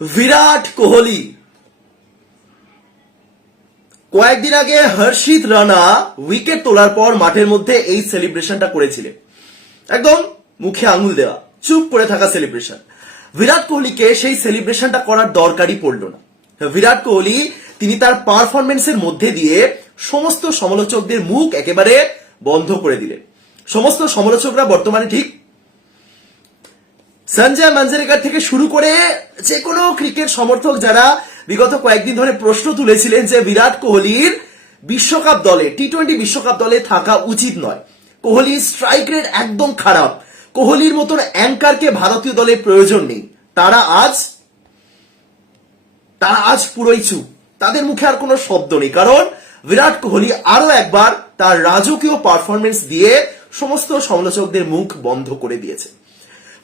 বিরাট কোহলি। কয়েকদিন আগে হর্ষিত রানা উইকেট তোলার পর মাঠের মধ্যে এই সেলিব্রেশনটা করেছিলেন। একদম মুখে আঙুল দেওয়া, চুপ করে থাকা সেলিব্রেশন বিরাট কোহলিকে সেই সেলিব্রেশনটা করার দরকারই পড়ল না। বিরাট কোহলি, তিনি তার পারফরমেন্সের মধ্যে দিয়ে সমস্ত সমালোচকদের মুখ একেবারে বন্ধ করে দিলেন। সমস্ত সমালোচকরা বর্তমানে ঠিক সঞ্জয় মাঞ্জারেকার থেকে শুরু করে যে কোনো ক্রিকেট সমর্থক যারা বিগত কয়েকদিন ধরে প্রশ্ন তুলেছিলেন যে বিরাট কোহলির বিশ্বকাপ দলে টি টোয়েন্টি বিশ্বকাপ দলে থাকা উচিত নয়। কোহলির স্ট্রাইক রেট একদম খারাপ। কোহলির মতন অ্যাঙ্কারকে ভারতীয় দলে প্রয়োজন নেই। তারা আজ তারা আজ পুরোই চুপ। তাদের মুখে আর কোনো শব্দ নেই। কারণ বিরাট কোহলি আরও একবার তার রাজকীয় পারফরমেন্স দিয়ে সমস্ত সমালোচকদের মুখ বন্ধ করে দিয়েছে।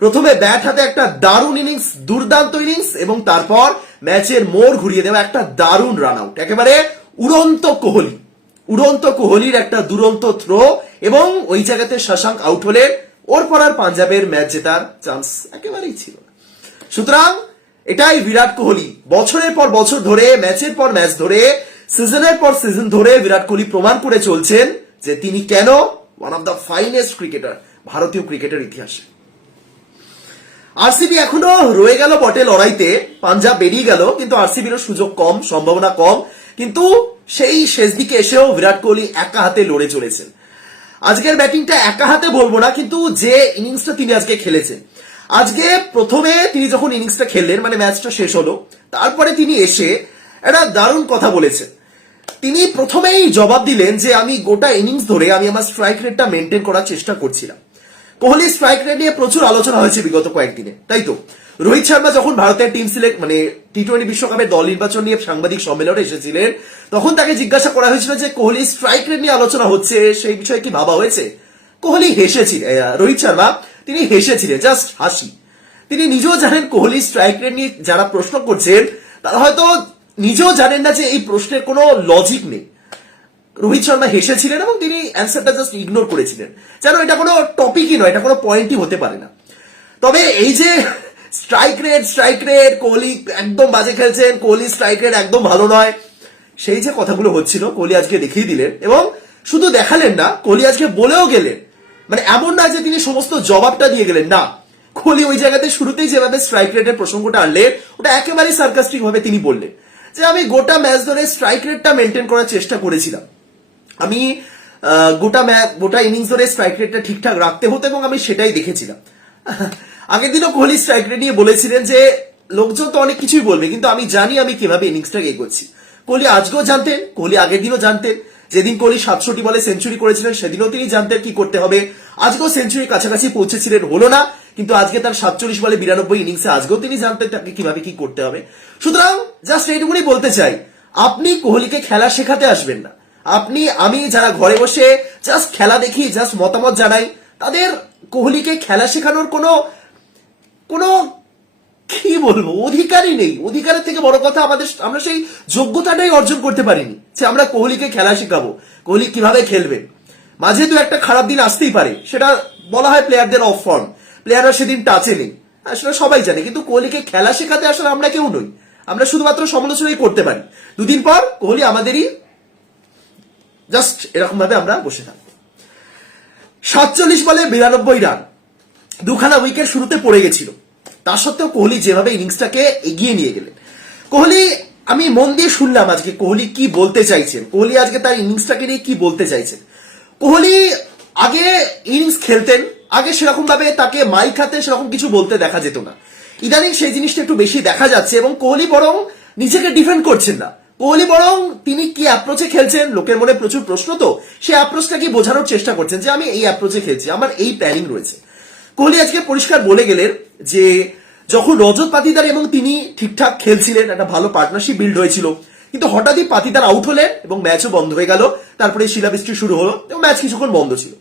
প্রথমে ব্যাট হাতে একটা দারুণ ইনিংস, দুর্দান্ত ইনিংস, এবং তারপর ম্যাচের মোড় ঘুরিয়ে দেওয়া একটা দারুণ রান আউট একেবারে উড়ন্ত কোহলি, উড়ন্ত কোহলির একটা দুরন্ত থ্রো এবং ওই জায়গাতে শশাঙ্ক আউট হলে ওর পর আর পাঞ্জাবের ম্যাচ জেতার চান্স একেবারেই ছিল না। সুতরাং এটাই বিরাট কোহলি। বছরের পর বছর ধরে, ম্যাচের পর ম্যাচ ধরে, সিজনের পর সিজন ধরে বিরাট কোহলি প্রমাণ করে চলছেন যে তিনি কেন one of the finest cricketer ভারতীয় ক্রিকেটের ইতিহাসে। আরসিবি এখনও রয়ে গেল বটে লড়াইতে। পাঞ্জাব বেরিয়ে গেল, কিন্তু আরসিবির সুযোগ কম, সম্ভাবনা কম। কিন্তু সেই শেষ দিকে এসেও বিরাট কোহলি একা হাতে লড়ে চলেছেন। আজকের ব্যাটিংটা একা হাতে বলব না, কিন্তু যে ইনিংসটা তিনি আজকে খেলেছেন। আজকে প্রথমে তিনি যখন ইনিংসটা খেললেন মানে ম্যাচটা শেষ হলো, তারপরে তিনি এসে একটা দারুণ কথা বলেছেন। তিনি প্রথমেই জবাব দিলেন যে, আমি গোটা ইনিংস ধরে আমি আমার স্ট্রাইক রেটটা মেনটেন করার চেষ্টা করছিলাম। কোহলি স্ট্রাইক রেট নিয়ে প্রচুর আলোচনা হয়েছে বিগত কয়েকদিনে, তাই তো? রোহিত শর্মা যখন ভারতের টিম সিলেক্ট মানে টি টোয়েন্টি বিশ্বকাপের দল নির্বাচন নিয়ে সাংবাদিক সম্মেলনে এসেছিলেন, তখন তাকে জিজ্ঞাসা করা হয়েছিল যে কোহলি স্ট্রাইক রেট নিয়ে আলোচনা হচ্ছে, সেই বিষয়ে কি ভাবা হয়েছে? কোহলি হেসেছিলেন রোহিত শর্মা, তিনি হেসেছিলেন জাস্ট হাসি। তিনি নিজেও জানেন কোহলি স্ট্রাইক রেট নিয়ে যারা প্রশ্ন করছেন, তারা হয়তো নিজেও জানেন না যে এই প্রশ্নের কোনো লজিক নেই। রোহিত শর্মা হেসেছিলেন এবং তিনি অ্যান্সারটা জাস্ট ইগনোর করেছিলেন। যেন এটা কোনো টপিকই নয়, এটা কোনো পয়েন্টই হতে পারে না। তবে এই যে strike rate strike rate Kohli একদম বাজে খেলছেন, কোহলি স্ট্রাইক রেট একদম ভালো নয়, সেই যে কথাগুলো হচ্ছিল, কোহলি আজকে দেখিয়ে দিলেন এবং শুধু দেখালেন না, কোহলি আজকে বলেও গেলেন মানে এমন না যে তিনি সমস্ত জবাবটা দিয়ে গেলেন, না। কোহলি ওই জায়গাতে শুরুতেই যেভাবে স্ট্রাইক রেটের প্রসঙ্গটা আনলেন, ওটা একেবারেই সার্কাস্টিক ভাবে তিনি বললেন যে, আমি গোটা ম্যাচ ধরে স্ট্রাইক রেটটা মেনটেন করার চেষ্টা করেছিলাম। আমি গোটা ম্যাচ গোটা ইনিংস ধরে স্ট্রাইক রেটটা ঠিকঠাক রাখতে হতো এবং আমি সেটাই দেখেছিলাম। আগের দিনও কোহলি স্ট্রাইক রেট নিয়ে বলেছিলেন যে, লোকজন তো অনেক কিছুই বলবে, কিন্তু আমি জানি আমি কীভাবে ইনিংসটাকে এগোচ্ছি। কোহলি আজকেও জানতেন, কোহলি আগের দিনও জানতেন। যেদিন কোহলি সাতষট্টি বলে সেঞ্চুরি করেছিলেন, সেদিনও তিনি জানতেন কি করতে হবে। আজকেও সেঞ্চুরির কাছাকাছি পৌঁছেছিলেন, হলো না, কিন্তু আজকে তার সাতচল্লিশ বলে বিরানব্বই ইনিংসে আজকেও তিনি জানতেন তাকে কীভাবে কি করতে হবে। সুতরাং জাস্ট এইটুকুনি বলতে চাই, আপনি কোহলিকে খেলা শেখাতে আসবেন না। আপনি, আমি যারা ঘরে বসে জাস্ট খেলা দেখি জাস্ট মতামত জানাই, তাদের কোহলিকে খেলা শেখানোর কোনো কোনো, কি বলব, অধিকারই নেই। অধিকারের থেকে বড় কথা আমাদের, আমরা সেই যোগ্যতাটাই অর্জন করতে পারিনি যে আমরা কোহলিকে খেলা শেখাবো। কোহলি কীভাবে খেলবে? মাঝে তো একটা খারাপ দিন আসতেই পারে। সেটা বলা হয় প্লেয়ারদের অফ ফর্ম প্লেয়াররা সেদিন টাচে নেই। আসলে সবাই জানে। কিন্তু কোহলিকে খেলা শেখাতে আসলে আমরা কেউ নই। আমরা শুধুমাত্র সমালোচনাই করতে পারি। দুদিন পর কোহলি আমাদেরই জাস্ট এরকম ভাবে আমরা বসে থাকব। সাতচল্লিশ বলে বিরানব্বই রান, দুখানা উইকেট শুরুতে পড়ে গেছিল। তা সত্ত্বেও কোহলি যেভাবে ইনিংসটাকে এগিয়ে নিয়ে গেলেন। কোহলি, আমি মন দিয়ে শুনলাম আজকে কোহলি কি বলতে চাইছেন। কোহলি আজকে তার ইনিংসটাকে নিয়ে কি বলতে চাইছেন। কোহলি আগে ইনিংস খেলতেন, আগে সেরকম ভাবে তাকে মাইক হাতে সেরকম কিছু বলতে দেখা যেত না। ইদানিং সেই জিনিসটা একটু বেশি দেখা যাচ্ছে এবং কোহলি বরং নিজেকে ডিফেন্ড করছেন না। কোহলি বরং তিনি কি অ্যাপ্রোচে খেলছেন? লোকের মনে প্রচুর প্রশ্ন তো। সেই অ্যাপ্রোচটাকে বোঝানোর চেষ্টা করছেন যে, আমি এই অ্যাপ্রোচে খেলছি, আমার এই প্ল্যানিং রয়েছে। কোহলি আজকে পরিষ্কার বলে গেলেন যে, যখন রজত পাতিদার এবং তিনি ঠিকঠাক খেলছিলেন, একটা ভালো পার্টনারশিপ বিল্ড হয়েছিল, কিন্তু হঠাৎই পাতিদার আউট হলেন এবং ম্যাচও বন্ধ হয়ে গেল। তারপরে শিলাবৃষ্টি শুরু হলো এবং ম্যাচ কিছুক্ষণ বন্ধ ছিল।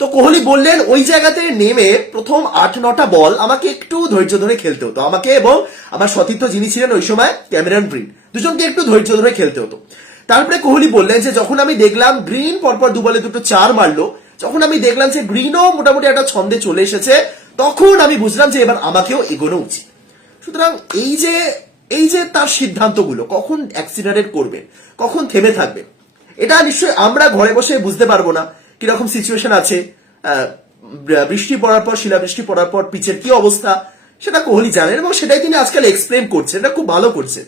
তো কোহলি বললেন, ওই জায়গাতে নেমে প্রথম আট, নটা বল আমাকে একটু ধৈর্য ধরে খেলতে হতো। আমাকে এবং আমার সতীর্থ যিনি ছিলেন ওই সময় ক্যামেরন গ্রিন, দুজনকে একটু ধৈর্য ধরে খেলতে হতো। তারপরে কোহলি বললেন যে, যখন আমি দেখলাম গ্রিন পরপর দু বলে দুটো চার মারলো, যখন আমি দেখলাম যে গ্রিনও মোটামুটি একটা ছন্দে চলে এসেছে, তখন আমি বুঝলাম যে এবার আমাকেও এগোনো উচিত। সুতরাং এই যে এই যে তার সিদ্ধান্তগুলো, কখন অ্যাক্সিডারেট করবেন কখন থেমে থাকবেন এটা নিশ্চয়ই আমরা ঘরে বসে বুঝতে পারব না। কীরকম সিচুয়েশন আছে? বৃষ্টি পড়ার পর, শিলাবৃষ্টি পড়ার পর, পিচের কি অবস্থা? সেটা কোহলি জানেন এবং সেটাই তিনি আজকাল এক্সপ্লেন করছেন। এটা খুব ভালো করছেন।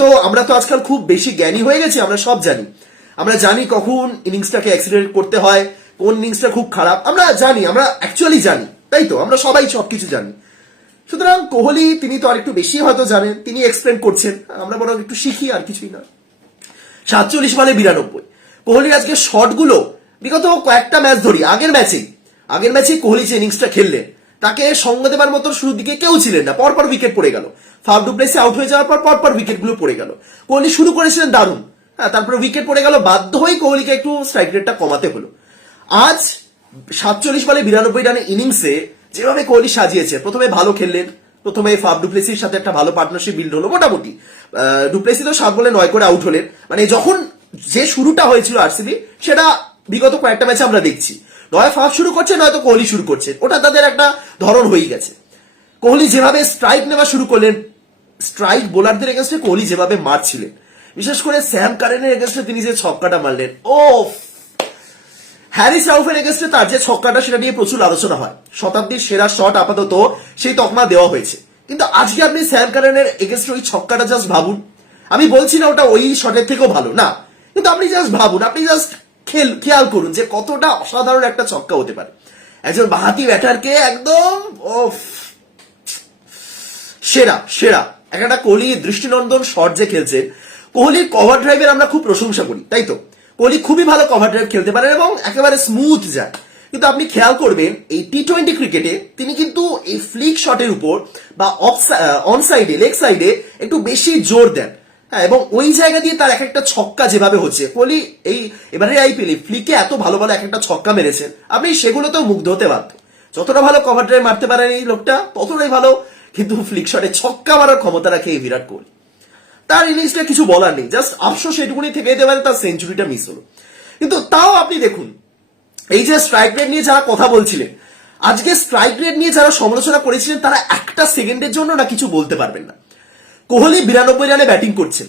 তো আমরা তো আজকাল খুব বেশি জ্ঞানী হয়ে গেছি, আমরা সব জানি। আমরা জানি কখন ইনিংসটাকে অ্যাক্সিডেন্ট করতে হয়, কোন ইনিংসটা খুব খারাপ। আমরা জানি, আমরা অ্যাকচুয়ালি জানি, তাই তো? আমরা সবাই সবকিছু জানি। সুতরাং কোহলি, তিনি তো আর একটু বেশি হয়তো জানেন, তিনি এক্সপ্লেন করছেন। আমরা বরং একটু শিখি, আর কিছুই না। সাতচল্লিশ মানে বিরানব্বই। কোহলির আজকে শটগুলো বিগত কয়েকটা ম্যাচ ধরি, আগের ম্যাচেই। আগের ম্যাচেই কোহলি যে ইনিংসটা খেললেন তাকে সঙ্গ দেবার মতো শুরুর দিকে কেউ ছিলেন না, পরপর উইকেট পড়ে গেল। ফাফ ডুপ্লেসি আউট হয়ে যাওয়ার পর পরপর উইকেটগুলো পড়ে গেল। কোহলি শুরু করেছিলেন দারুণ। হ্যাঁ তারপরে উইকেট পড়ে গেল, বাধ্য হয়ে কোহলিকে একটু স্ট্রাইক রেটটা কমাতে হলো। আজ সাতচল্লিশ বলে বিরানব্বই রানের ইনিংসে যেভাবে কোহলি সাজিয়েছে, প্রথমে ভালো খেললেন, প্রথমে ফাফ ডুপ্লেসির সাথে একটা ভালো পার্টনারশিপ বিল্ড হলো মোটামুটি। ডুপ্লেসি তো সাত বলে নয় করে আউট হলেন। মানে যখন যে শুরুটা হয়েছিল আরসিবি, সেটা বিগত কয়েকটা ম্যাচে আমরা দেখছি। নয় ফাফ শুরু করছে, নয়তো কোহলি শুরু করছে। ওটা তাদের একটা ধরন হয়ে গেছে। কোহলি যেভাবে স্ট্রাইক নেওয়া শুরু করলেন স্ট্রাইক বোলারদের এগেনস্টে কোহলি যেভাবে মারছিলেন, বিশেষ করে স্যাম কারেনের এগেনস্টে তিনি যে ছক্কাটা মারলেন ও হ্যারিস রাউফের এগেনস্টে তার যে ছক্কাটা, সেটা নিয়ে প্রচুর আলোচনা হয়। শতাব্দীর সেরা শট আপাতত সেই তকমা দেওয়া হয়েছে। কিন্তু আজকে আপনি স্যাম কারেনের এগেনস্টে ওই ছক্কাটা জাস্ট ভাবুন। আমি বলছি না ওটা ওই শটের থেকেও ভালো, না। কিন্তু আপনি জাস্ট ভাবুন, আপনি জাস্ট খেল খেয়াল করুন যে কতটা অসাধারণ একটা ছক্কা হতে পারে। একজন বাহাতি ব্যাটারকে একদম, ওফ, সেরা সেরা। একটা কোহলি দৃষ্টিনন্দন শট যে খেলছে কোহলির কভার ড্রাইভের আমরা খুব প্রশংসা করি, তাই তো? কোহলি খুবই ভালো কভার ড্রাইভ খেলতে পারেন এবং একেবারে স্মুথ যায়। কিন্তু আপনি খেয়াল করবেন, এই টি টোয়েন্টি ক্রিকেটে তিনি কিন্তু এই ফ্লিক শটের উপর বা অন সাইডে লেগ সাইডে একটু বেশি জোর দেন। হ্যাঁ এবং ওই জায়গা দিয়ে তার এক একটা ছক্কা যেভাবে হচ্ছে, কোহলি এই, এবারে আইপিএল ফ্লিকে এত ভালো ভালো এক একটা ছক্কা মেরেছেন, আপনি সেগুলোতেও মুগ্ধ হতে বাধ্য যতটা ভালো কভার ড্রাইভ মারতে পারেন এই লোকটা, ততটাই ভালো, কিন্তু ফ্লিক শটে ছক্কা মারার ক্ষমতা রাখে এই বিরাট কোহলি। তার ইনিংসটা কিছু বলার নেই জাস্ট আফসোস এটুকুনি থেকে যেতে পারে তার সেঞ্চুরিটা মিস হলো। কিন্তু তাও আপনি দেখুন, এই যে স্ট্রাইক রেট নিয়ে যারা কথা বলছিলেন, আজকে স্ট্রাইক রেট নিয়ে যারা সমালোচনা করেছিলেন, তারা একটা সেকেন্ডের জন্য না কিছু বলতে পারবেন না। কোহলি বিরানব্বই রানে ব্যাটিং করছেন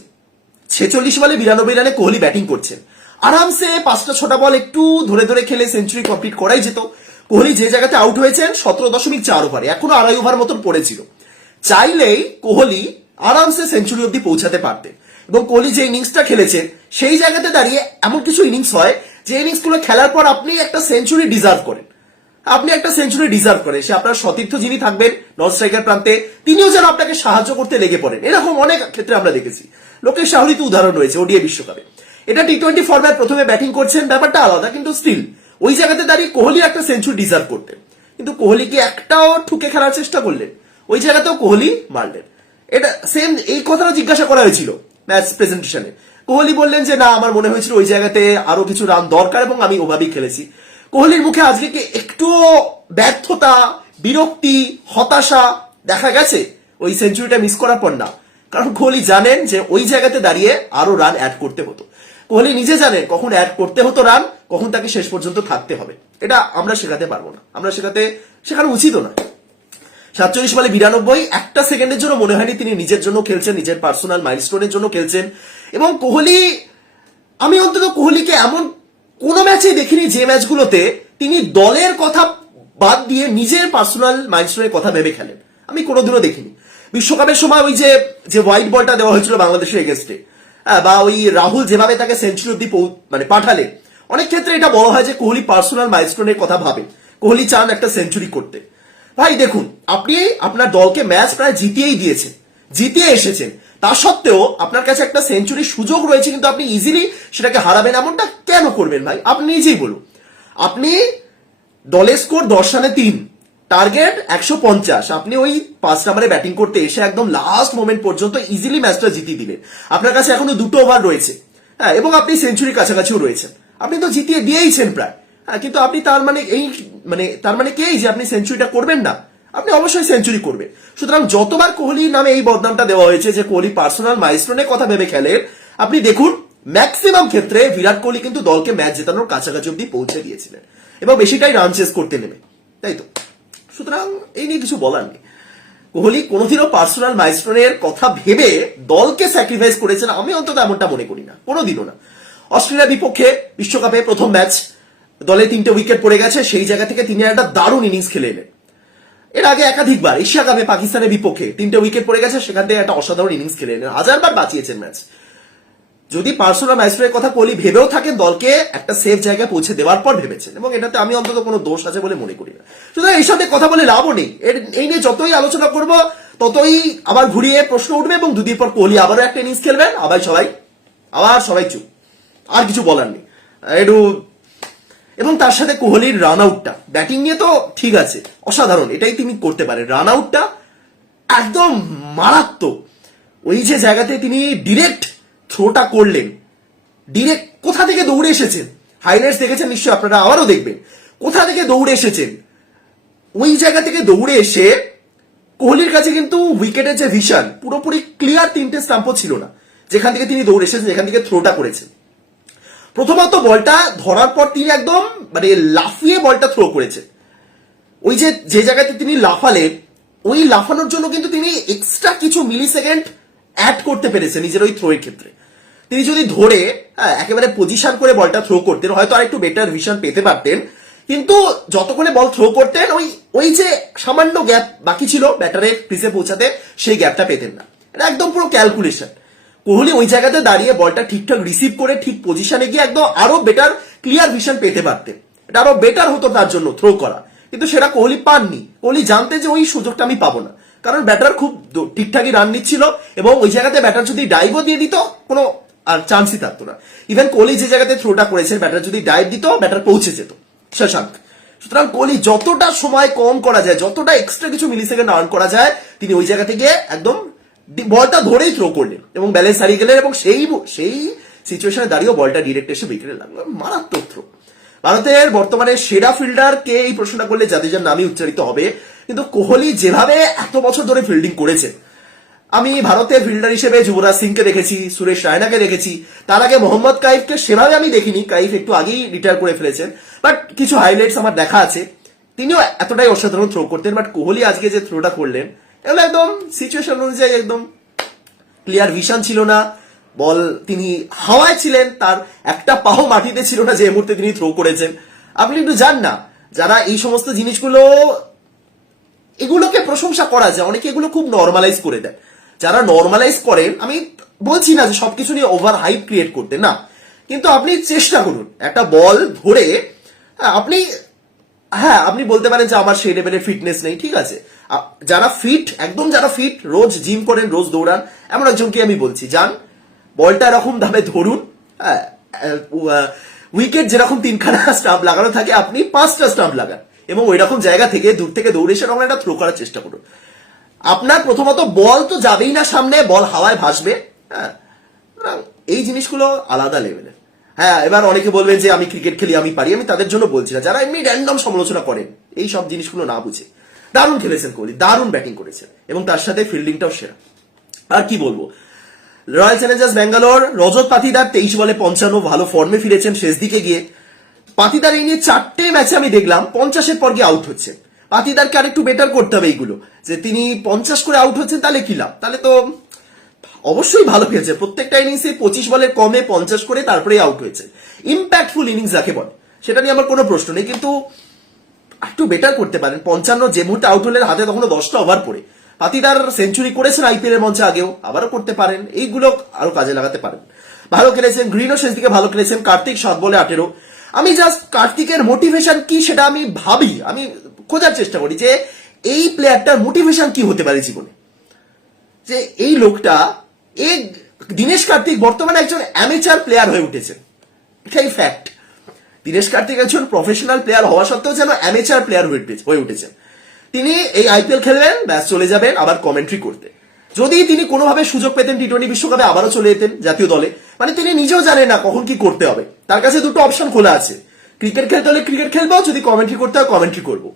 ছেচল্লিশ বলে বিরানব্বই রানে কোহলি ব্যাটিং করছেন আরামসে পাঁচটা ছটা বল একটু ধরে ধরে খেলে সেঞ্চুরি কমপ্লিট করাই যেত। কোহলি যে জায়গাতে আউট হয়েছেন, সতেরো দশমিক চার ওভারে, এখনও আড়াই ওভার মতন পড়েছিল। চাইলেই কোহলি আরামসে সেঞ্চুরি অব্দি পৌঁছাতে পারতেন। এবং কোহলি যে ইনিংসটা খেলেছেন, সেই জায়গাতে দাঁড়িয়ে এমন কিছু ইনিংস হয়, যে ইনিংসগুলো খেলার পর আপনি একটা সেঞ্চুরি ডিজার্ভ করেন। আপনি একটা সেঞ্চুরি ডিজার্ভ করেন সে আপনার সতীর্থ যিনি থাকবেন নন স্ট্রাইকার প্রান্তে, তিনিও যেন আপনাকে সাহায্য করতে লেগে পড়েন। এরকম অনেক ক্ষেত্রে আমরা দেখেছি। লোকের শাহরি তো উদাহরণ রয়েছে ওডিএ বিশ্বকাপে। এটা টি টোয়েন্টি ফর্ম্যাট প্রথমে ব্যাটিং করছেন, ব্যাপারটা আলাদা, কিন্তু স্টিল ওই জায়গাতে দাঁড়িয়ে কোহলি একটা সেঞ্চুরি ডিজার্ভ করতেন। কিন্তু কোহলি কি একটাও ঠুকে খেলার চেষ্টা করলেন? ওই জায়গাতেও কোহলি মারলেন। এটা সেম এই কথাটা জিজ্ঞাসা করা হয়েছিল ম্যাচ প্রেজেন্টেশনে কোহলি বললেন যে, না, আমার মনে হয়েছিল ওই জায়গাতে আরও কিছু রান দরকার এবং আমি ওভাবেই খেলেছি। কোহলির মুখে আজকে কি একটুও ব্যর্থতা, বিরক্তি, হতাশা দেখা গেছে? ওই সেঞ্চুরিটা মিস করার পর না। কারণ কোহলি জানেন যে ওই জায়গাতে দাঁড়িয়ে আরও রান অ্যাড করতে হতো। কোহলি নিজে জানেন কখন অ্যাড করতে হতো রান কখন তাকে শেষ পর্যন্ত থাকতে হবে। এটা আমরা শেখাতে পারব না। আমরা শেখাতে শেখানো উচিতও না সাতচল্লিশ বলে বিরানব্বই, একটা সেকেন্ডের জন্য মনে হয়নি তিনি নিজের জন্য খেলছেন, নিজের পার্সোনাল মাইলস্টোনের জন্য খেলছেন। এবং কোহলি, আমি অন্তত কোহলিকে এমন কোন ম্যাচে দেখিনি যে ম্যাচগুলোতে তিনি দলের কথা বাদ দিয়ে নিজের পার্সোনাল মাইলস্টোনের কথা ভেবে খেলেন। আমি কোনোদিনও দেখিনি। বিশ্বকাপের সময় ওই যে যে হোয়াইট বলটা দেওয়া হয়েছিল বাংলাদেশের এগেনস্টে বা ওই রাহুল যেভাবে তাকে সেঞ্চুরি অব্দি মানে পাঠালে, অনেক ক্ষেত্রে এটা বলা হয় যে কোহলি পার্সোনাল মাইলস্টোনের কথা ভাবে। কোহলি চান একটা সেঞ্চুরি করতে। ভাই, দেখুন, আপনি আপনার দলকে ম্যাচ প্রায় জিতিয়েই দিয়েছেন। জিতিয়ে এসেছেন। তা সত্ত্বেও আপনার কাছে একটা সেঞ্চুরির সুযোগ রয়েছে কিন্তু আপনি ইজিলি সেটাকে হারাবেন এমনটা কেন করবেন ভাই? আপনি নিজেই বলুন। আপনি দলের স্কোর দশ রানে তিন টার্গেট একশো পঞ্চাশ। আপনি ওই পাঁচ নাম্বারে ব্যাটিং করতে এসে একদম লাস্ট মোমেন্ট পর্যন্ত ইজিলি ম্যাচটা জিতিয়ে দিলেন। আপনার কাছে এখনও দুটো ওভার রয়েছে। হ্যাঁ এবং আপনি সেঞ্চুরি কাছাকাছিও রয়েছেন। আপনি তো জিতিয়ে দিয়েইছেন প্রায়। হ্যাঁ কিন্তু আপনি তার মানে এই মানে তার মানে কেই যে আপনি সেঞ্চুরিটা করবেন না? আপনি অবশ্যই সেঞ্চুরি করবেন সুতরাং যতবার কোহলির নামে এই বদনামটা দেওয়া হয়েছে যে কোহলি পার্সোনাল মাইলস্টোনের কথা ভেবে খেলে, আপনি দেখুন ম্যাক্সিমাম ক্ষেত্রে বিরাট কোহলি কিন্তু দলকে ম্যাচ জেতানোর কাছাকাছি অব্দি পৌঁছে দিয়েছিলেন এবং বেশিটাই রান চেস করতে নেমে, তাই তো? সুতরাং এই নিয়ে কিছু বলার নেই। কোহলি কোনোদিনও পার্সোনাল মাইস্টোনের কথা ভেবে দলকে স্যাক্রিফাইস করেছেন, আমি অন্তত এমনটা মনে করি না, কোনোদিনও না। অস্ট্রেলিয়ার বিপক্ষে বিশ্বকাপে প্রথম ম্যাচ দলে তিনটে উইকেট পড়ে গেছে, সেই জায়গা থেকে তিনি একটা দারুণ ইনিংস খেলে এলেন। এর আগে একাধিকবার এশিয়া কাপে পাকিস্তানের বিপক্ষে তিনটে উইকেট পড়ে গেছে, সেখান থেকে একটা অসাধারণ ইনিংস খেলে হাজারবার বাঁচিয়েছেন ম্যাচ। যদি পার্সোনাল ম্যাচের কথা কোহলি ভেবেও থাকেন দলকে একটা সেফ জায়গায় পৌঁছে দেওয়ার পর ভেবেছেন, এবং এটাতে আমি অন্তত কোনো দোষ আছে বলে মনে করি না। সুতরাং এই সাথে কথা বলে লাভও নেই। এই নিয়ে যতই আলোচনা করব, ততই আবার ঘুরিয়ে প্রশ্ন উঠবে, এবং দুদিন পর কোহলি আবারও একটা ইনিংস খেলবেন। আবার সবাই আবার সবাই চুপ। আর কিছু বলার নেই। একটু এবং তার সাথে কোহলির রান আউটটা ব্যাটিং নিয়ে তো ঠিক আছে, অসাধারণ, এটাই তিনি করতে পারেন। রান আউটটা একদম মারাত্মক। ওই যে জায়গাতে তিনি ডিরেক্ট থ্রোটা করলেন। ডিরেক্ট কোথা থেকে দৌড়ে এসেছেন? হাইলাইটস দেখেছেন নিশ্চয়ই, আপনারা আবারও দেখবেন। কোথা থেকে দৌড়ে এসেছেন? ওই জায়গা থেকে দৌড়ে এসে কোহলির কাছে কিন্তু উইকেটের যে ভিশন, পুরোপুরি ক্লিয়ার তিনটে স্টাম্পও ছিল না। যেখান থেকে তিনি দৌড়ে এসেছেন, যেখান থেকে থ্রোটা করেছেন। প্রথমত বলটা ধরার পর তিনি একদম মানে লাফিয়ে বলটা থ্রো করেছেন ওই যে যে জায়গাতে তিনি লাফালেন ওই লাফানোর জন্য কিন্তু তিনি এক্সট্রা কিছু মিলি সেকেন্ড অ্যাড করতে পেরেছেন নিজের ওই থ্রোয়ের ক্ষেত্রে। তিনি যদি ধরে হ্যাঁ, একেবারে পজিশন করে বলটা থ্রো করতেন হয়তো আর একটু বেটার ভিশন পেতে পারতেন। কিন্তু যতক্ষণে বল থ্রো করতেন ওই ওই যে সামান্য গ্যাপ বাকি ছিল ব্যাটারের ক্রিজে পৌঁছাতে সেই গ্যাপটা পেতেন না। একদম পুরো ক্যালকুলেশন কোহলি ওই জায়গাতে দাঁড়িয়ে বলটা ঠিকঠাক রিসিভ করে ঠিক পজিশনে গিয়ে একদম আরও বেটার ক্লিয়ার ভিশন পেতে পারতেন এটা আরও বেটার হতো তার জন্য থ্রো করা। কিন্তু সেটা কোহলি পাননি। কোহলি জানতে যে ওই সুযোগটা আমি পাবো না। কারণ ব্যাটার খুব ঠিকঠাকই রান নিচ্ছিল এবং ওই জায়গাতে ব্যাটার যদি ডাইভও দিয়ে দিত, কোনো, আর চান্সই থাকতো না। ইভেন কোহলি যে জায়গাতে থ্রোটা করেছে ব্যাটার যদি ডাইভ দিত ব্যাটার পৌঁছে যেত। শশাঙ্ক। সুতরাং কোহলি যতটা সময় কম করা যায়, যতটা এক্সট্রা কিছু মিলি সেকেন্ড আর্ন করা যায়, তিনি ওই জায়গা থেকে একদম বলটা ধরেই থ্রো করলেন এবং ব্যালেন্স হারিয়ে গেলেন এবং সেই সেই সিচুয়েশনে দাঁড়িয়েও বলটা ডিরেক্ট এসে উইকেটে লাগল। মারাত্মক থ্রো ভারতের বর্তমানে সেরা ফিল্ডার কে এই প্রশ্নটা করলে জাদেজার নামই উচ্চারিত হবে। কিন্তু কোহলি যেভাবে এত বছর ধরে ফিল্ডিং করেছেন, আমি ভারতের ফিল্ডার হিসেবে যুবরাজ সিংকে দেখেছি, সুরেশ রায়নাকে দেখেছি, তার আগে মোহাম্মদ কাইফকে সেভাবে আমি দেখিনি। কাইফ একটু আগেই রিটায়ার করে ফেলেছেন। বাট কিছু হাইলাইটস আমার দেখা আছে। তিনিও এতটাই অসাধারণ থ্রো করতেন বাট কোহলি আজকে যে থ্রোটা করলেন এগুলো একদম সিচুয়েশন অনুযায়ী একদম ক্লিয়ার ভিশন ছিল না। বল তিনি হাওয়ায় ছিলেন তার একটা পাও মাটিতে ছিল না যে মুহূর্তে তিনি থ্রো করেছেন। আপনি একটু যান না যারা এই সমস্ত জিনিসগুলো এগুলোকে প্রশংসা করা যায় অনেকে এগুলো খুব নর্মালাইজ করে দেয়। যারা নর্মালাইজ করেন আমি বলছি না যে সবকিছু নিয়ে ওভার হাইপ ক্রিয়েট করতে না। কিন্তু আপনি চেষ্টা করুন একটা বল ধরে হ্যাঁ, আপনি হ্যাঁ আপনি বলতে পারেন যে আমার সেই লেভেলের ফিটনেস নেই ঠিক আছে। যারা ফিট একদম যারা ফিট রোজ জিম করেন, রোজ দৌড়ান, এমন একজনকে আমি বলছি, যান, বলটা এরকম ভাবে ধরুন হ্যাঁ উইকেট যেরকম তিনখানা স্টাম্প লাগানো থাকে, আপনি পাঁচটা স্টাম্প লাগান এবং ওই রকম জায়গা থেকে দূর থেকে দৌড়ে এসে একটা থ্রো করার চেষ্টা করুন। আপনার প্রথমত বল তো যাবেই না সামনে, বল হাওয়ায় ভাসবে হ্যাঁ এই জিনিসগুলো আলাদা লেভেলের হ্যাঁ এবার অনেকে বলবেন যে আমি ক্রিকেট খেলি, আমি পারি, আমি তাদের জন্য বলছি না, যারা এমনি র্যান্ডম সমালোচনা করেন, এই সব জিনিসগুলো না বুঝে। দারুণ খেলেছেন কোহলি, দারুণ ব্যাটিং করেছেন এবং তার সাথে ফিল্ডিংটাও সেরা। আর কি বলব? রয়্যাল চ্যালেঞ্জার্স ব্যাঙ্গালোর, রজত পাতিদার তেইশ বলে পঞ্চান্ন, ভালো ফর্মে ফিরেছেন শেষ দিকে গিয়ে। পাতিদার এই নিয়ে চারটে ম্যাচে আমি দেখলাম, পঞ্চাশের পর গিয়ে আউট হচ্ছে। পাতিদারকে আরেকটু বেটার করতে হবে এইগুলো। যে তিনি পঞ্চাশ করে আউট হচ্ছেন, তাহলে কি লাভ? তাহলে তো অবশ্যই ভালো খেলছে। প্রত্যেকটা ইনিংসে পঁচিশ বলের কমে পঞ্চাশ করে তারপরে আউট হয়েছে। ইম্প্যাক্টফুল ইনিংস যাকে বলে, সেটা নিয়ে আমার কোনো প্রশ্ন নেই। কিন্তু একটু বেটার করতে পারেন। পঞ্চান্ন যে মুহূর্তে আউট হলেন, হাতে তখনও দশটা ওভার পড়ে। পাতিদার সেঞ্চুরি করেছেন আইপিএল এর মঞ্চে আগেও, আবারও করতে পারেন। এইগুলো আরও কাজে লাগাতে পারেন। ভালো খেলেছেন গ্রিনও শেষ দিকে ভালো খেলেছেন কার্তিক সাত বলে আঠেরো। আমি জাস্ট কার্তিকের মোটিভেশন কি সেটা আমি ভাবি। আমি খোঁজার চেষ্টা করি যে এই প্লেয়ারটার মোটিভেশন কি হতে পারে জীবনে। যে এই লোকটা এই দীনেশ কার্তিক বর্তমানে একজন অ্যামেচার প্লেয়ার হয়ে উঠেছে। এটাই ফ্যাক্ট দীনেশ কার্তিক একজন প্রফেশনাল প্লেয়ার হওয়া সত্ত্বেও যেন অ্যামেচার প্লেয়ার হয়ে উঠেছে- উঠেছেন। তিনি এই আইপিএল খেলবেন ব্যাস চলে যাবেন আবার কমেন্ট্রি করতে। যদি তিনি কোনোভাবে সুযোগ পেতেন টি টোয়েন্টি বিশ্বকাপে, আবারও চলে যেতেন জাতীয় দলে। মানে তিনি নিজেও জানেন না কখন কি করতে হবে। তার কাছে দুটো অপশন খোলা আছে। ক্রিকেট খেলতে হলে ক্রিকেট খেলব, যদি কমেন্ট্রি করতে হয় কমেন্ট্রি করব।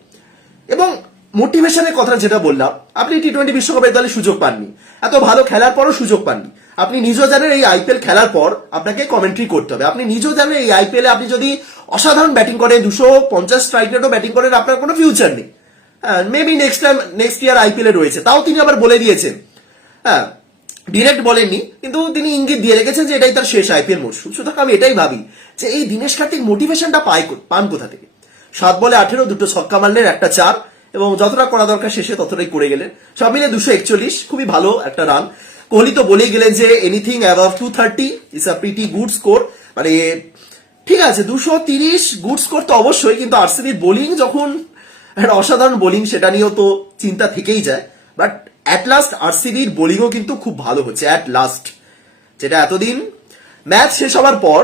এবং মোটিভেশনের কথা যেটা বললাম, আপনি টি টোয়েন্টি বিশ্বকাপের দলে সুযোগ পাননি। এত ভালো খেলার পরও সুযোগ পাননি। আপনি নিজেও জানেন এই আইপিএল খেলার পর আপনাকে কমেন্ট্রি করতে হবে। আপনি নিজেও জানেন এই আইপিএল আপনি যদি অসাধারণ ব্যাটিং করেন, দুশো পঞ্চাশ স্ট্রাইক রেটও ব্যাটিং করেন, আপনার কোনো ফিউচার নেই। হ্যাঁ maybe next time next year IPL রয়েছে। তাও তিনি আবার বলে দিয়েছেন। হ্যাঁ ডিরেক্ট বলেননি, কিন্তু তিনি ইঙ্গিত দিয়ে রেখেছেন যে এটাই তার শেষ আইপিএল মরশুম সুতরাং আমি এটাই ভাবি যে এই দিনেশ কার্তিক মোটিভেশনটা পায় পান কোথা থেকে? সাত বলে আঠেরো, দুটো ছক্কা মারলেন, একটা চার, এবং যতটা করা দরকার শেষে ততটাই করে গেলেন। সব মিলে দুশো একচল্লিশ, খুবই ভালো একটা রান কোহলি তো বলেই গেলেন যে anything above two thirty is a pretty good score মানে ঠিক আছে দুশো তিরিশ গুড স্কোর তো অবশ্যই কিন্তু আরসিবির বোলিং যখন একটা অসাধারণ বোলিং সেটা নিয়েও তো চিন্তা থেকেই যায়। বাট অ্যাট লাস্ট আরসিবির বোলিংও কিন্তু খুব ভালো হচ্ছে অ্যাট লাস্ট যেটা এতদিন ম্যাচ শেষ হওয়ার পর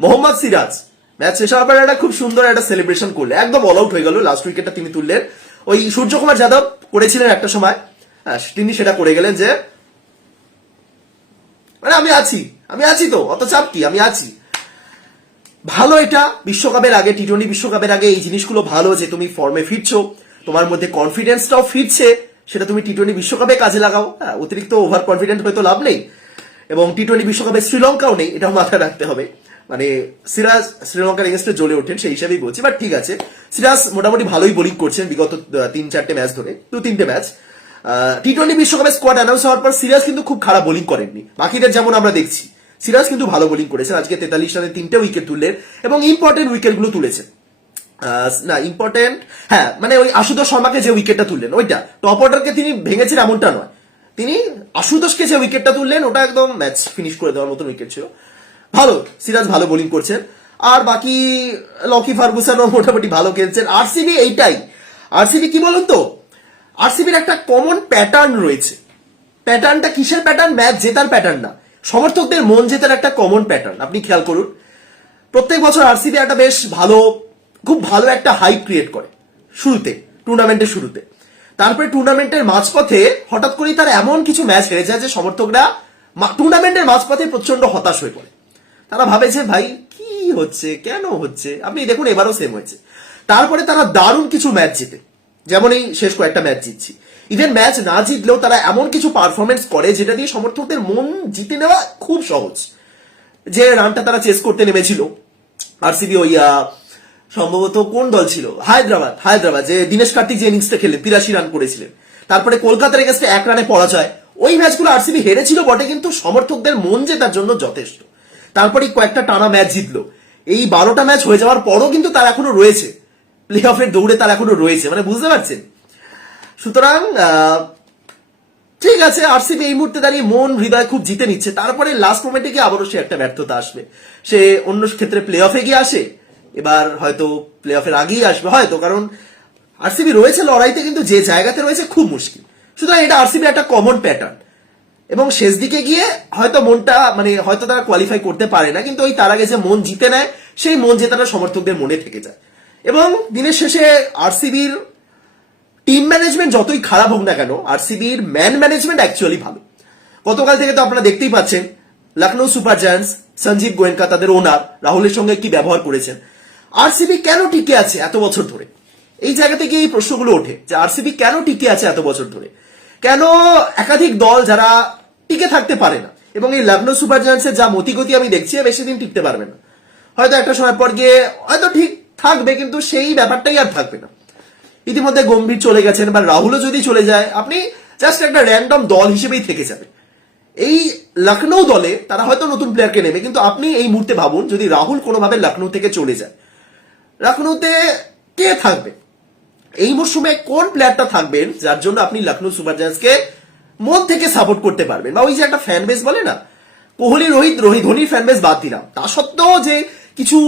মোহাম্মদ সিরাজ ম্যাচ শেষ হওয়ার পর একটা খুব সুন্দর একটা সেলিব্রেশন করলে একদম অল আউট হয়ে গেল লাস্ট উইকেটটা তিনি তুললেন। ওই সূর্যকুমার যাদব করেছিলেন একটা সময় হ্যাঁ, তিনি সেটা করে গেলেন যে মানে আমি আছি আমি আছি তো, অত চাপ কি, আমি আছি। ভালো এটা, বিশ্বকাপের আগে টি টোয়েন্টি বিশ্বকাপের আগে এই জিনিসগুলো ভালো যে তুমি ফর্মে ফিরছো, তোমার মধ্যে কনফিডেন্সটাও ফিরছে, সেটা তুমি টি টোয়েন্টি বিশ্বকাপে কাজে লাগাও। হ্যাঁ অতিরিক্ত ওভার কনফিডেন্ট হয়তো লাভ নেই, এবং টি টোয়েন্টি বিশ্বকাপে শ্রীলঙ্কাও নেই, এটাও মাথায় রাখতে হবে। মানে সিরাজ শ্রীলঙ্কার এগেনস্টে জ্বলে ওঠেন, সেই হিসাবেই বলছি বাট ঠিক আছে। সিরাজ মোটামুটি ভালোই বোলিং করছেন, বিগত তিন, চারটে ম্যাচ ধরে, দু, তিনটে ম্যাচ টি টোয়েন্টি বিশ্বকাপে স্কোয়াড অ্যানাউন্স হওয়ার পর সিরাজ কিন্তু খুব খারাপ বোলিং করেননি। বাকিদের যেমন আমরা দেখছি, সিরাজ কিন্তু ভালো বোলিং করেছেন। আজকে তেতাল্লিশ রানে তিনটে উইকেট তুললেন এবং ইম্পর্টেন্ট উইকেটগুলো তুলেছেন। না ইম্পর্টেন্ট হ্যাঁ মানে ওই আশুতোষ শর্মাকে যে উইকেটটা তুললেন, ওইটা। টপ অর্ডারকে তিনি ভেঙেছেন এমনটা নয়। তিনি আশুতোষকে যে উইকেটটা তুললেন, ওটা একদম ম্যাচ ফিনিশ করে দেওয়ার মতন উইকেট ছিল। ভালো, সিরাজ ভালো বোলিং করছেন। আর বাকি লকি ফার্গুসনও মোটামুটি ভালো খেলছেন। আরসিবি এইটাই। আর আরসিবি কি বলুন তো? আরসিবির একটা কমন প্যাটার্ন রয়েছে। প্যাটার্নটা কিসের প্যাটার্ন ম্যাচ জেতার প্যাটার্ন না। সমর্থকদের মন জেতার একটা কমন প্যাটার্ন আপনি খেয়াল করুন, প্রত্যেক বছর আরসিবি একটা বেশ ভালো, খুব ভালো একটা হাইপ ক্রিয়েট করে, শুরুতে টুর্নামেন্টের শুরুতে। তারপরে টুর্নামেন্টের মাঝপথে হঠাৎ করেই তারা এমন কিছু ম্যাচ হেরে যায় যে সমর্থকরা টুর্নামেন্টের মাঝপথে প্রচণ্ড হতাশ হয়ে পড়ে। তারা ভাবে যে, ভাই, কি হচ্ছে? কেন হচ্ছে? আপনি দেখুন, এবারও সেম হয়েছে। তারপরে তারা দারুণ কিছু ম্যাচ জিতে। যেমন এই শেষ কয়েকটা ম্যাচ জিতছি। ইভেন ম্যাচ না জিতলেও তারা এমন কিছু পারফরমেন্স করে যেটা দিয়ে সমর্থকদের মন জিতে নেওয়া খুব সহজ। যে রানটা তারা চেস করতে নেমেছিল আরসিবি ওই সম্ভবত কোন দল ছিল? হায়দ্রাবাদ হায়দ্রাবাদ, যে দীনেশ কার্তিক যে ইনিংসটা খেলেন তিরাশি রান করেছিলেন। তারপরে কলকাতার এগেস্টে এক রানে পরাজয়। ওই ম্যাচগুলো আরসিবি হেরেছিল বটে, কিন্তু সমর্থকদের মন জেতার জন্য যথেষ্ট। তারপরে কয়েকটা টানা ম্যাচ জিতলো। এই বারোটা ম্যাচ হয়ে যাওয়ার পরও কিন্তু তার এখনও রয়েছে। প্লে অফের দৌড়ে তার এখনও রয়েছে মানে বুঝতে পারছেন? সুতরাং ঠিক আছে, আরসিবি এই মুহূর্তে দাঁড়িয়ে মন হৃদয় খুব জিতে নিচ্ছে। তারপরে লাস্ট মোমেন্টে গিয়ে আবারও সে একটা ব্যর্থতা আসবে। সে অন্য ক্ষেত্রে প্লে অফে গিয়ে আসে, এবার হয়তো প্লে অফের আগেই আসবে। হয়তো, কারণ আরসিবি রয়েছে লড়াইতে, কিন্তু যে জায়গাতে রয়েছে খুব মুশকিল। সুতরাং এটা আরসিবি একটা কমন প্যাটার্ন এবং শেষ দিকে গিয়ে হয়তো মনটা মানে হয়তো তারা কোয়ালিফাই করতে পারে না, কিন্তু ওই তার আগে যে মন জিতে নেয়, সেই মন জেতাটা সমর্থকদের মনে থেকে যায়। এবং দিনের শেষে আরসিবির টিম ম্যানেজমেন্ট যতই খারাপ হোক না কেন, আরসিবির ম্যান ম্যানেজমেন্ট অ্যাকচুয়ালি ভালো। গতকাল থেকে তো আপনারা দেখতেই পাচ্ছেন লখনৌ সুপার জায়ান্টস, সঞ্জীব গোয়েঙ্কা তাদের ওনার রাহুলের সঙ্গে কি ব্যবহার করেছেন। আরসিবি কেন টিকে আছে এত বছর ধরে? এই জায়গা থেকে এই প্রশ্নগুলো ওঠে যে আরসিবি কেন টিকে আছে এত বছর ধরে? কেন একাধিক দল যারা টিকে থাকতে পারে না? এবং এই লখনৌ সুপার জায়ান্টসের যা মতিগতি আমি দেখছি বেশি দিন টিকতে পারবে না। হয়তো একটা সময় পর গিয়ে হয়তো ঠিক থাকবে, কিন্তু সেই ব্যাপারটাই আর থাকবে না। ইতিমধ্যে গম্ভীর চলে গেছেন বা রাহুলও যদি চলে যায়, আপনি জাস্ট একটা র্যান্ডম দল হিসেবেই থেকে যাবে এই লখনৌ দলে তারা হয়তো নতুন প্লেয়ারকে নেবে, কিন্তু আপনি এই মুহূর্তে ভাবুন, যদি রাহুল কোনোভাবে লখনৌ থেকে চলে যায়, লখনৌতে কে থাকবে? এই মরশুমে কোন প্লেয়ারটা থাকবেন, যার জন্য আপনি লখনৌ সুপার জায়ান্টসকে মন থেকে সাপোর্ট করতে পারবেন? বা ওই যে একটা ফ্যান বেস বলে না, কোহলি, রোহিত রোহিত, ধোনির ফ্যান বেস বাদ দিলাম। তা সত্ত্বেও যে কিছু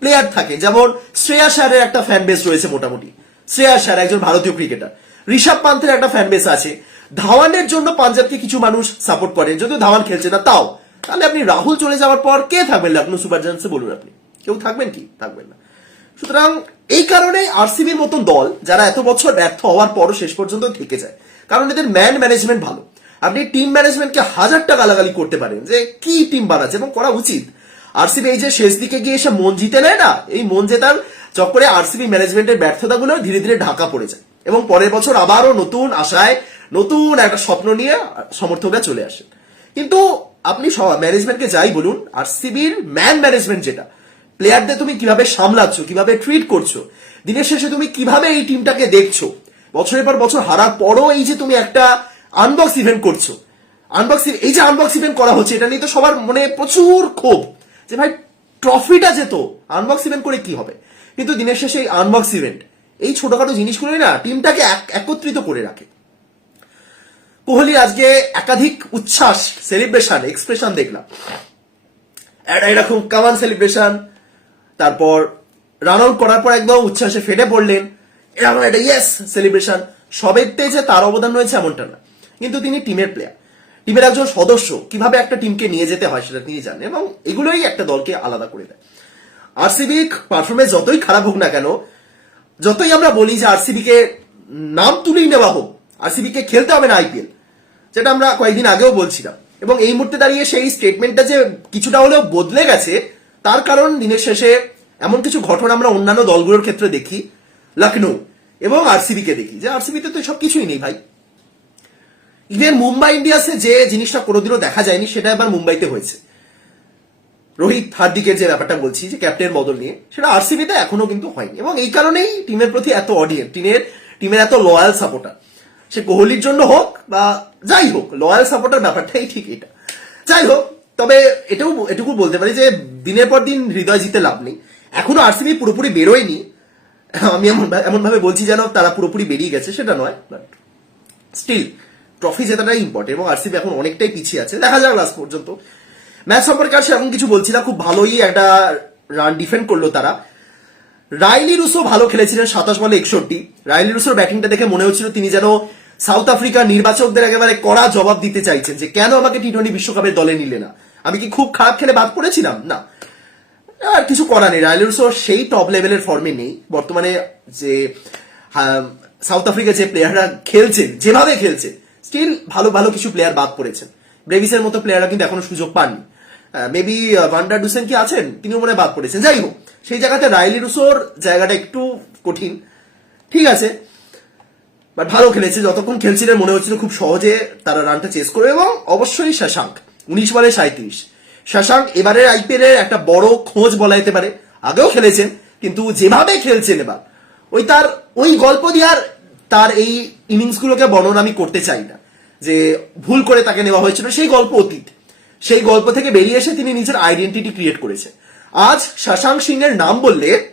প্লেয়ার থাকে। যেমন শ্রেয়া শারের একটা ফ্যান বেস রয়েছে মোটামুটি। শ্রেয়া শার একজন ভারতীয় ক্রিকেটার ঋষভ পান্থের একটা ফ্যান বেস আছে। ধাওয়ানের জন্য পাঞ্জাবকে কিছু মানুষ সাপোর্ট করে। যদিও ধাওয়ান খেলছে না, তাও। তাহলে আপনি রাহুল চলে যাওয়ার পর কে থাকবেন? লখনৌ সুপার জায়ান্টসে বলুন আপনি। কেউ থাকবেন কি? থাকবেন না। সুতরাং এই কারণে আরসিবির মতন দল, যারা এত বছর ব্যর্থ হওয়ার পরও শেষ পর্যন্ত থেকে যায়, কারণ এদের ম্যান ম্যানেজমেন্ট ভালো। আপনি টিম ম্যানেজমেন্টকে হাজারটা গালাগালি করতে পারেন যে, কি টিম বানাচ্ছে? এবং করা উচিত। আরসিবি এই যে শেষ দিকে গিয়ে এসে মন জিতে নেয় না, এই মন জেতার চক্করে আরসিবি ম্যানেজমেন্টের ব্যর্থতাগুলো ধীরে ধীরে ঢাকা পড়ে যায়। এবং পরের বছর আবারও নতুন আশায় নতুন একটা স্বপ্ন নিয়ে সমর্থকরা চলে আসেন কিন্তু আপনি ম্যানেজমেন্টকে যাই বলুন আরসিবির ম্যান ম্যানেজমেন্ট যেটা প্লেয়ারদের তুমি কীভাবে সামলাচ্ছ, কীভাবে ট্রিট করছ, দিনের শেষে তুমি কীভাবে এই টিমটাকে দেখছ, বছরের পর বছর হারার পরও এই যে তুমি একটা আনবক্স ইভেন্ট করছ আনবক্স এই যে আনবক্স ইভেন্ট করা হচ্ছে, এটা নিয়ে তো সবার মনে প্রচুর ক্ষোভ। যে ভাই ট্রফিটা যেত আনবক্স ইভেন্ট করে কি হবে? কিন্তু দিনের শেষে এই আনবক্স ইভেন্ট এই ছোটখাটো জিনিসগুলোই না টিমটাকে এক- একত্রিত করে রাখে। কোহলি আজকে একাধিক উচ্ছ্বাস সেলিব্রেশন এক্সপ্রেশন দেখলাম। এরকম কামান সেলিব্রেশন তারপর রান আউট করার পর একদম উচ্ছ্বাসে ফেটে পড়লেন। এরকম একটা ইয়েস সেলিব্রেশন সবেতে যে তার অবদান রয়েছে এমনটা না। কিন্তু তিনি টিমের প্লেয়ার টিমের একজন সদস্য কীভাবে একটা টিমকে নিয়ে যেতে হয় সেটা তিনি জানেন এবং এগুলোই একটা দলকে আলাদা করে দেয়। আরসিবি পারফরমেন্স যতই খারাপ হোক না কেন, যতই আমরা বলি যে আরসিবি কে নাম তুলেই নেওয়া হোক আরসিবি কে খেলতে হবে না আইপিএল যেটা আমরা কয়েকদিন আগেও বলছিলাম। এবং এই মুহূর্তে দাঁড়িয়ে সেই স্টেটমেন্টটা যে কিছুটা হলেও বদলে গেছে, তার কারণ দিনের শেষে এমন কিছু ঘটনা আমরা অন্যান্য দলগুলোর ক্ষেত্রে দেখি লখনৌ এবং আরসিবি কে দেখি। যে আরসিবিতে তো সব কিছুই নেই ভাই। ইভেন মুম্বাই ইন্ডিয়াসে যে জিনিসটা কোনোদিনও দেখা যায়নি, সেটা এবার মুম্বাইতে হয়েছে। রোহিত হার্দিকের যে ব্যাপারটা বলছি, যে ক্যাপ্টেন বদল নিয়ে, সেটা আরসিবিতে এখনও কিন্তু হয়নি। এবং এই কারণেই টিমের প্রতি এত অডিয়েন্স টিমের টিমের এত লয়াল সাপোর্টার সে কোহলির জন্য হোক বা যাই হোক লয়াল সাপোর্টার ব্যাপারটাই ঠিক এটা। যাই হোক, তবে এটাও, এটুকু বলতে পারি যে দিনের পর দিন হৃদয় জিতে লাভ নেই। এখনও আরসিবি পুরোপুরি বেরোয়নি। আমি এমন, এমনভাবে বলছি যেন তারা পুরোপুরি বেরিয়ে গেছে, সেটা নয় বাট স্টিল ট্রফি জেতাটাই ইম্পর্টেন্ট এবং আরসিবি এখন অনেকটাই পিছিয়ে আছে। দেখা যাক লাস্ট পর্যন্ত। ম্যাচ সম্পর্কে আর সেরকম কিছু বলছি না খুব ভালোই একটা রান ডিফেন্ড করল তারা। রাইলি রুসো ভালো খেলেছিলেন সাতাশ বলে একষট্টি। রাইলি রুসোর ব্যাটিংটা দেখে মনে হচ্ছিল তিনি যেন সাউথ আফ্রিকার নির্বাচকদের একেবারে কড়া জবাব দিতে চাইছেন যে কেন আমাকে টি টোয়েন্টি বিশ্বকাপের দলে নিলে না? আমি কি খুব খারাপ খেলে বাদ পড়েছিলাম? না। আর কিছু করা নেই। রাইলি রুসো সেই টপ লেভেলের ফর্মে নেই। বর্তমানে যে হ্যাঁ, সাউথ আফ্রিকা যে প্লেয়াররা খেলছেন যেভাবে খেলছে স্টিল ভালো ভালো কিছু প্লেয়ার বাদ পড়েছেন। ব্রেভিসের মতো প্লেয়াররা কিন্তু এখনও সুযোগ পাননি। মেবি ভান্ডার ডুসেন কি আছেন? তিনিও মনে বাদ পড়েছেন। যাই হোক, সেই জায়গাতে রাইলি রুসোর জায়গাটা একটু কঠিন। ঠিক আছে। বাট ভালো খেলেছে। যতক্ষণ খেলছিলেন, মনে হচ্ছিল খুব সহজে তারা রানটা চেস করবে। এবং অবশ্যই শশাঙ্ক উনিশ বলে সাঁত্রিশ শশাঙ্ক এবারের আইপিএল এর একটা বড় খোঁজ বলা যেতে পারে। আগেও খেলেছেন, কিন্তু যেভাবে খেলছেন এবার, ওই তার, ওই গল্প দেওয়ার তার এই ইনিংস গুলোকে বর্ণনা আমি করতে চাই না। যে ভুল করে তাকে নেওয়া হয়েছিল, সেই গল্প অতীত। সেই গল্প থেকে বেরিয়ে এসে তিনি নিজের আইডেন্টিটি ক্রিয়েট করেছে। আজ শশাঙ্ক সিং এর নাম বললে,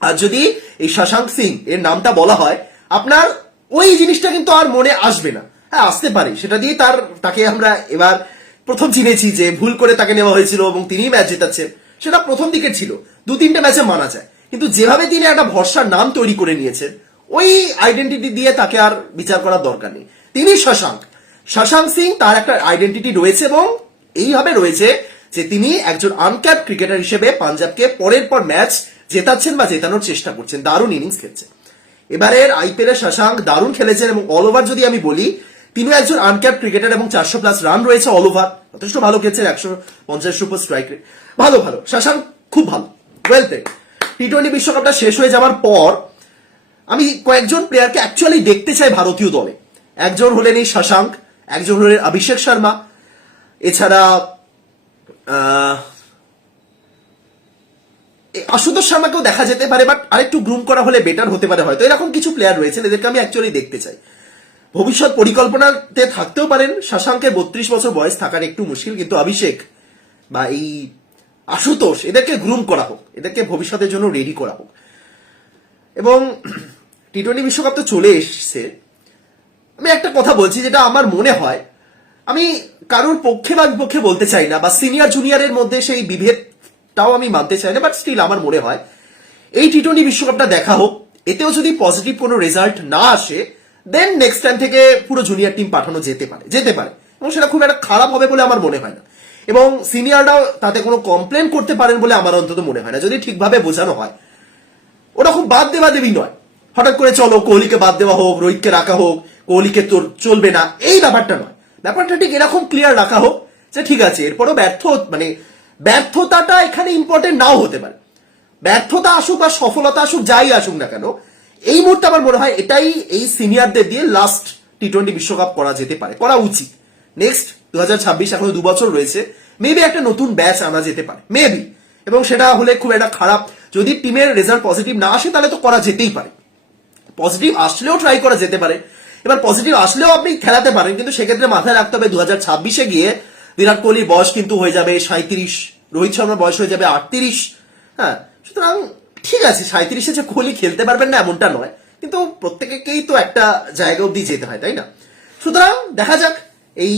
আর যদি এই শশাঙ্ক সিং এর নামটা বলা হয়, আপনার ওই জিনিসটা কিন্তু আর মনে আসবে না। হ্যাঁ আসতে পারে। সেটা দিয়ে তার, তাকে আমরা এবার প্রথম চিনেছি যে ভুল করে তাকে নেওয়া হয়েছিল এবং তিনিই ম্যাচ জেতাচ্ছেন। সেটা প্রথম দিকে ছিল। দু তিনটে ম্যাচে মানা যায়। কিন্তু যেভাবে তিনি একটা ভরসার নাম তৈরি করে নিয়েছেন, ওই আইডেন্টিটি দিয়ে তাকে আর বিচার করার দরকার নেই। তিনি শশাঙ্ক। শশাঙ্ক সিং তার একটা আইডেন্টিটি রয়েছে এবং এইভাবে রয়েছে যে তিনি একজন আনক্যাপ ক্রিকেটার হিসেবে পাঞ্জাবকে পরের পর ম্যাচ জেতাচ্ছেন বা জেতানোর চেষ্টা করছেন। দারুণ ইনিংস খেলছেন এবারের আইপিএল শশাঙ্ক দারুণ খেলেছেন এবং অল ওভার যদি আমি বলি, তিনি একজন আনক্যাপ ক্রিকেটার এবং চারশো প্লাস রান রয়েছে অল ওভার যথেষ্ট ভালো খেলছেন, একশো পঞ্চাশ উপর স্ট্রাইক রেট ভালো ভালো। শশাঙ্ক খুব ভালো। ওয়েল প্লেড টি টোয়েন্টি বিশ্বকাপটা শেষ হয়ে যাওয়ার পর আমি কয়েকজন প্লেয়ারকে অ্যাকচুয়ালি দেখতে চাই ভারতীয় দলে। একজন হলেন এই শশাঙ্ক একজন হলেন অভিষেক শর্মা। এছাড়া আশুতোষ শর্মাকেও দেখা যেতে পারে বাট আরেকটু গ্রুম করা হলে বেটার হতে পারে হয়তো। এরকম কিছু প্লেয়ার রয়েছেন এদেরকে আমি অ্যাকচুয়ালি দেখতে চাই। ভবিষ্যৎ পরিকল্পনাতে থাকতেও পারেন, শশাঙ্কের বত্রিশ বছর বয়স থাকার একটু মুশকিল, কিন্তু অভিষেক বা এই আশুতোষ, এদেরকে গ্রুম করা হোক, এদেরকে ভবিষ্যতের জন্য রেডি করা হোক। এবং টি টোয়েন্টি বিশ্বকাপ তো চলে এসছে। আমি একটা কথা বলছি যেটা আমার মনে হয়। আমি কারোর পক্ষে বা বিপক্ষে বলতে চাই না, বা সিনিয়র জুনিয়রের মধ্যে সেই বিভেদটাও আমি মানতে চাই না বাট স্টিল আমার মনে হয়, এই টি টোয়েন্টি বিশ্বকাপটা দেখা হোক, এতেও যদি পজিটিভ কোনো রেজাল্ট না আসে দেন নেক্সট টাইম থেকে পুরো জুনিয়র টিম পাঠানো যেতে পারে যেতে পারে। এবং সেটা খুব একটা খারাপ হবে বলে আমার মনে হয় না। এবং সিনিয়ররাও তাতে কোনো কমপ্লেন করতে পারেন বলে আমার অন্তত মনে হয় না, যদি ঠিকভাবে বোঝানো হয়। ওটা খুব বাদ দেওয়া দেবী নয়। হঠাৎ করে চলো, কোহলিকে বাদ দেওয়া হোক, রোহিতকে রাখা হোক কোহলিকে তোর চলবে না। এই ব্যাপারটা নয়। ব্যাপারটা ঠিক এরকম ক্লিয়ার রাখা হোক যে ঠিক আছে, এরপরও ব্যর্থ মানে ব্যর্থতাটা এখানে ইম্পর্টেন্ট নাও হতে পারে। ব্যর্থতা আসুক বা সফলতা আসুক, যাই আসুক না কেন, এই মুহূর্তে আমার মনে হয় এটাই এই সিনিয়রদের দিয়ে লাস্ট টি টোয়েন্টি বিশ্বকাপ করা যেতে পারে, করা উচিত। নেক্সট দু হাজার ছাব্বিশ এখনও দু বছর রয়েছে। মেবি একটা নতুন ব্যাচ আনা যেতে পারে। মেবি এবং সেটা হলে খুব একটা খারাপ, যদি টিমের রেজাল্ট পজিটিভ না আসে, তাহলে তো করা যেতেই পারে। পজিটিভ আসলেও ট্রাই করা যেতে পারে। এবার পজিটিভ আসলেও আপনি খেলাতে পারেন, কিন্তু সেক্ষেত্রে মাথায় রাখতে হবে দু হাজার ছাব্বিশে গিয়ে বিরাট কোহলির বয়স কিন্তু হয়ে যাবে সাঁত্রিশ রোহিত শর্মার বয়স হয়ে যাবে আটত্রিশ। হ্যাঁ সুতরাং ঠিক আছে সাঁত্রিশে যে কোহলি খেলতে পারবেন না এমনটা নয়, কিন্তু প্রত্যেকেই তো একটা জায়গা অব্দি যেতে হয়, তাই না? সুতরাং দেখা যাক, এই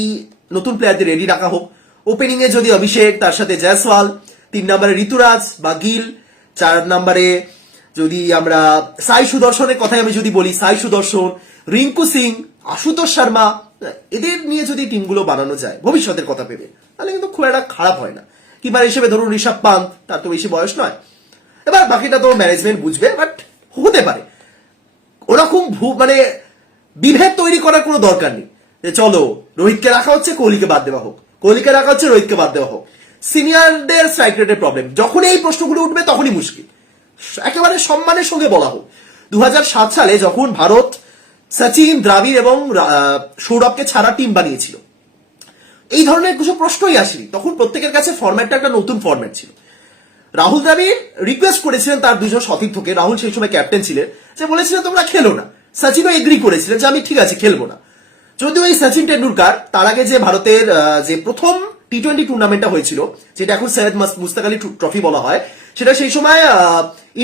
নতুন প্লেয়ারদের রেডি রাখা হোক। ওপেনিং এ যদি অভিষেক, তার সাথে জয়সওয়াল, তিন নম্বরে ঋতুরাজ বা গিল, চার নম্বরে যদি আমরা সাই সুদর্শনের কথাই আমি যদি বলি, সাই সুদর্শন, রিঙ্কু সিং, আশুতোষ শর্মা, এদের নিয়ে যদি টিমগুলো বানানো যায়, ভবিষ্যতের কথা ভেবে, তাহলে কিন্তু খুব একটা খারাপ হয় না। কিংবা হিসেবে ধরুন ঋষভ পান্ত, তার তো বেশি বয়স নয়। এবার বাকিটা তো ম্যানেজমেন্ট বুঝবে বাট হতে পারে। ওরকম ভূ- মানে বিভেদ তৈরি করার কোনো দরকার নেই। যে চলো, রোহিতকে রাখা হচ্ছে, কোহলিকে বাদ দেওয়া হোক। কোহলিকে রাখা হচ্ছে, রোহিতকে বাদ দেওয়া হোক। সিনিয়রদের স্ট্রাইক রেটের প্রবলেম যখন এই প্রশ্নগুলো উঠবে, তখনই মুশকিল। একেবারে সম্মানের সঙ্গে বলা হোক। দু হাজার সাত সালে যখন ভারত সচিন, দ্রাবিড় এবং সৌরভকে ছাড়া টিম বানিয়েছিল। এই ধরনের কিছু প্রশ্নই আসেনি। তখন প্রত্যেকের কাছে ফরম্যাটটা একটা নতুন ফরম্যাট ছিল। রাহুল দ্রাবিড় রিকোয়েস্ট করেছিলেন তার দুজন সতীর্থকে। রাহুল সেই সময় ক্যাপ্টেন ছিলেন। যে বলেছিলেন তোমরা খেলো না। সচিনও এগ্রি করেছিলেন যে, আমি ঠিক আছে, খেলব না। যদিও এই সচিন টেন্ডুলকার, তার আগে যে ভারতের যে প্রথম টি টোয়েন্টি টুর্নামেন্টটা হয়েছিল, যেটা এখন সৈয়দ মুস্তাক আলী ট্রফি বলা হয়, সেটা সেই সময়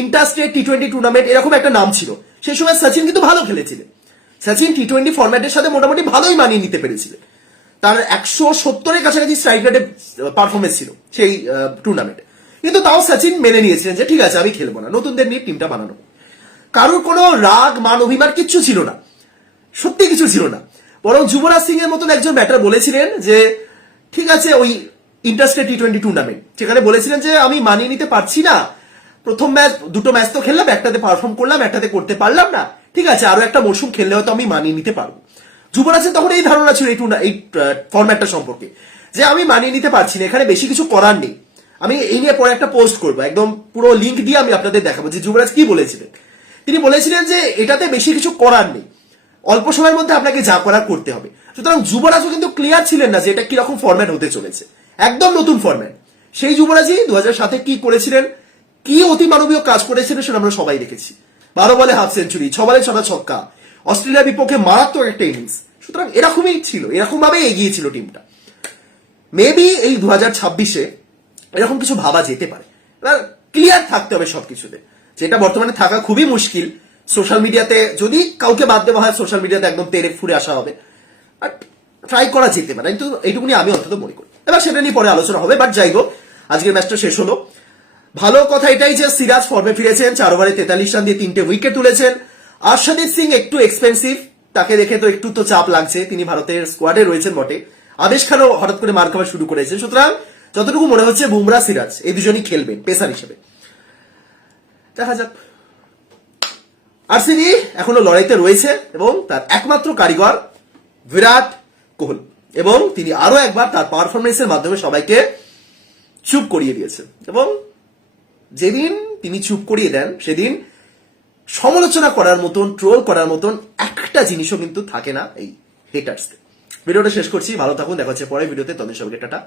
interstate T twenty tournament এরকম একটা নাম ছিল। সেই সময় সচিন কিন্তু ভালো খেলেছিলেন। সচিন টি টোয়েন্টি ফরম্যাটের সাথে মোটামুটি ভালোই মানিয়ে নিতে পেরেছিলেন তার একশো সত্তরের কাছাকাছি স্ট্রাইক রেটে পারফরমেন্স ছিল সেই টুর্নামেন্টে কিন্তু তাও সচিন মেনে নিয়েছিলেন যে, ঠিক আছে, আমি খেলব না, নতুনদের নিয়ে টিমটা বানানো। কারোর কোনো রাগ, মান, অভিমান কিচ্ছু ছিল না। সত্যি কিছু ছিল না। বরং যুবরাজ সিং এর মতন একজন ব্যাটার বলেছিলেন যে ঠিক আছে, ওই ইন্টারস্টেট টি টোয়েন্টি টুর্নামেন্ট সেখানে বলেছিলেন যে আমি মানিয়ে নিতে পারছি না। প্রথম ম্যাচ, দুটো ম্যাচ তো খেললাম, একটাতে পারফর্ম করলাম, একটাতে করতে পারলাম না। ঠিক আছে, আরও একটা মরশুম খেললে হয়তো আমি মানিয়ে নিতে পারব। যুবরাজের তখন এই ধারণা ছিল এই টুর্না এই ফর্ম্যাটটা সম্পর্কে। যে আমি মানিয়ে নিতে পারছি না, এখানে বেশি কিছু করার নেই। আমি এই নিয়ে পরে একটা পোস্ট করব, একদম পুরো লিঙ্ক দিয়ে আমি আপনাদের দেখাবো যে যুবরাজ কি বলেছিলেন। তিনি বলেছিলেন যে এটাতে বেশি কিছু করার নেই। অল্প সময়ের মধ্যে আপনাকে যা করার করতে হবে। সুতরাং যুবরাজও কিন্তু ক্লিয়ার ছিলেন না যে এটা কীরকম ফরম্যাট হতে চলেছে। একদম নতুন ফরম্যাট সেই যুবরাজই দু হাজার সাতে কি করেছিলেন? কি অতি মানবীয় কাজ করেছিলেন সেটা আমরা সবাই দেখেছি। বারো বলে হাফ সেঞ্চুরি ছ বলে ছটা ছক্কা। অস্ট্রেলিয়ার বিপক্ষে মারাত্মক একটা ইনিংস সুতরাং এরকমই ছিল এরকম ভাবে এগিয়েছিল টিমটা মেবি এই দু হাজার ছাব্বিশে এরকম কিছু ভাবা যেতে পারে। ক্লিয়ার থাকতে হবে সবকিছুতে। যেটা বর্তমানে থাকা খুবই মুশকিল। সোশ্যাল মিডিয়াতে যদি কাউকে বাদ দেওয়া হয় সোশ্যাল মিডিয়াতে একদম তেরে ফুরে আসা হবে। বাট ট্রাই করা যেতে পারে, কিন্তু এইটুকুনি আমি অন্তত মনে করি। এবার সেটা নিয়ে পরে আলোচনা হবে বাট যাই হোক, আজকের ম্যাচটা শেষ হলো। ভালো কথা এটাই যে সিরাজ ফর্মে ফিরেছেন, চার ওভারে তেতাল্লিশ রান দিয়ে তিনটে উইকেট তুলেছেন। আর্শদীপ সিং একটু এক্সপেন্সিভ তাকে দেখে তো একটু তো চাপ লাগছে, তিনি ভারতের স্কোয়াডে রয়েছেন বটে। আদেশ খানও হঠাৎ করে মার খাওয়া শুরু করেছেন। সুতরাং যতটুকু মনে হচ্ছে, বুমরা, সিরাজ, এই দুজনই খেলবেন, পেসার হিসেবে। দেখা যাক। আরসিবি এখনও লড়াইতে রয়েছে এবং তার একমাত্র কারিগর বিরাট কোহলি এবং তিনি আরও একবার তার পারফরমেন্সের মাধ্যমে সবাইকে চুপ করিয়ে দিয়েছেন এবং যেদিন তিনি চুপ করিয়ে দেন, সেদিন সমালোচনা করার মতন ট্রোল করার মতন একটা জিনিসও কিন্তু থাকে না এই হেটার্সকে ভিডিওটা শেষ করছি, ভালো থাকুন, দেখা হচ্ছে পরের ভিডিওতে। তখন সবাইকে টাটা